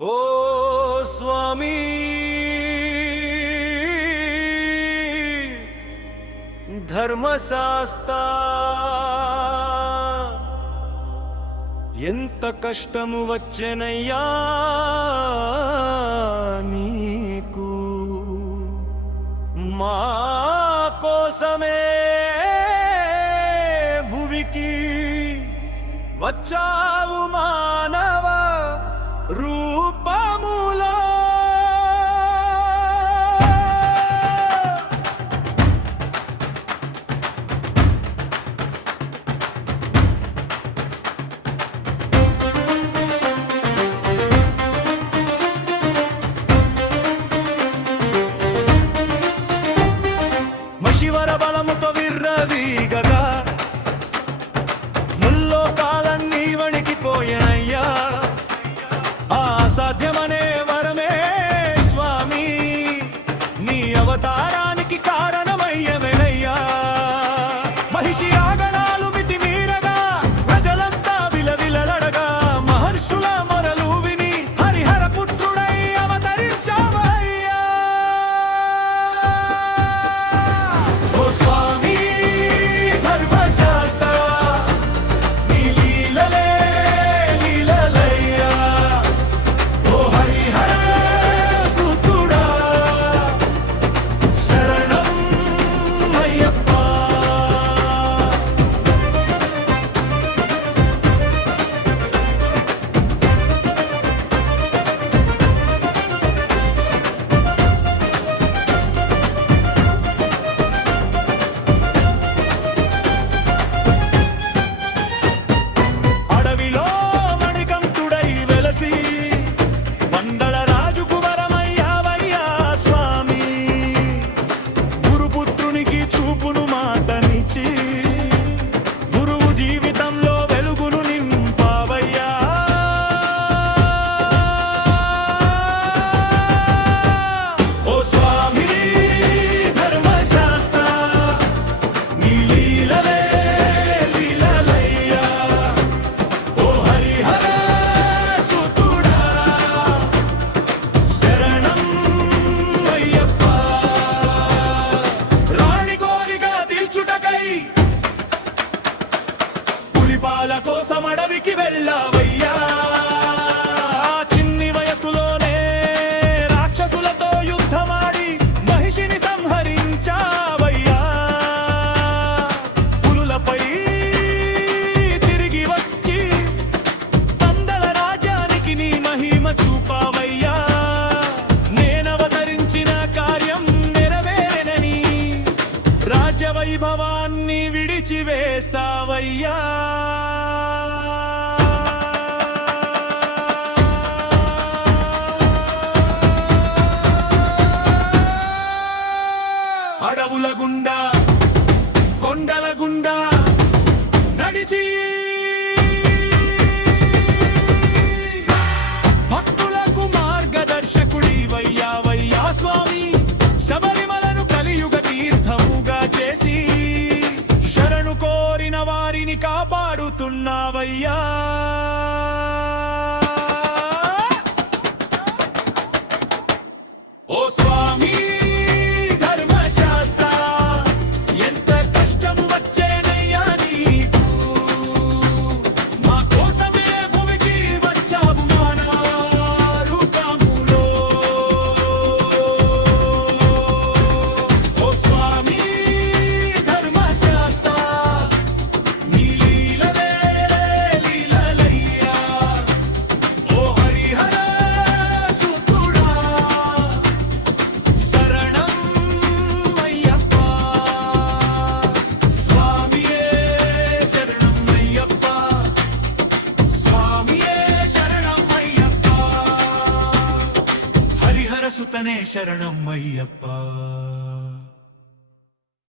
ఓ స్వామి ధర్మశాస్త్ర ఎంత కష్టము వచ్చెనయ్యా నీకు మా కోసమే భువికి వచ్చావు మానవ రూపములో మషివర బలముతో విర్రవీగగా ముల్లోకాలన్నీ వణికిపోయాయ్యా అసాధ్యమనే వరమే స్వామి నీ అవతారానికి కారణమయ్యవెనయ్యా మహిషి ఆగణాలు మితి మీరగా ప్రజలంతా విలవిలలడగా మహర్షుల మొరలు విని హరిహర పుత్రుడై అవతరించావయ్యా ఓ స్వామి ధర్మశాస్త్ర నీ లీలలే లీలలయ్యా ఓ హరిహర సుతుడా శరణం అయ్యప్ప అడవిలో మణికంఠుడై వెలసి మండల రాజుకు వరమయ్యావయ్యా స్వామి గురుపుత్రునికి చూపును మాటనిచ్చి గురువు జీవితంలో వెలుగును నింపావయ్యా ఓ స్వామి ధర్మశాస్త్ర నీ లీలలే లీలలయ్యా ఓ హరిహర సుతుడా శరణం అయ్యప్ప రాణి కోరిక తీర్చుటకై పులిపాల కోసం అడవికి వెళ్ళావయ్యా చిన్ని వయసులోనే రాక్షసులతో యుద్ధమాడి మహిషిని సంహరించావయ్యా పులులపై తిరిగి వచ్చి పందల రాజ్యానికి నీ మహిమ చూపావయ్యా నేనవతరించిన కార్యం నెరవేరనని రాజ్యవైభవాన్ని విడిచివేశావయ్యా అడవుల గుండా కొండల గుండా నడిచి భక్తులకు మార్గదర్శకుడివయ్యావయ్యా స్వామి శబరిమలను కలియుగ తీర్థముగా చేసి శరణు కోరిన వారిని కాపాడుతున్నావయ్యా ఓ స్వామి ధర్మశాస్త్ర ఎంత కష్టము వచ్చేనయ్యా నీకు మా కోసమే భూమికి వచ్చావు మానవ రూపములో ఓ స్వామి ధర్మశాస్త్ర నీ లీలలే లీలలయ్యా ఓ హరిహర సుతుడా శరణం అయ్యప్ప స్వామియే శరణం అయ్యప్ప స్వామియే శరణం అయ్యప్ప హరిహర సుతనే శరణం అయ్యప్ప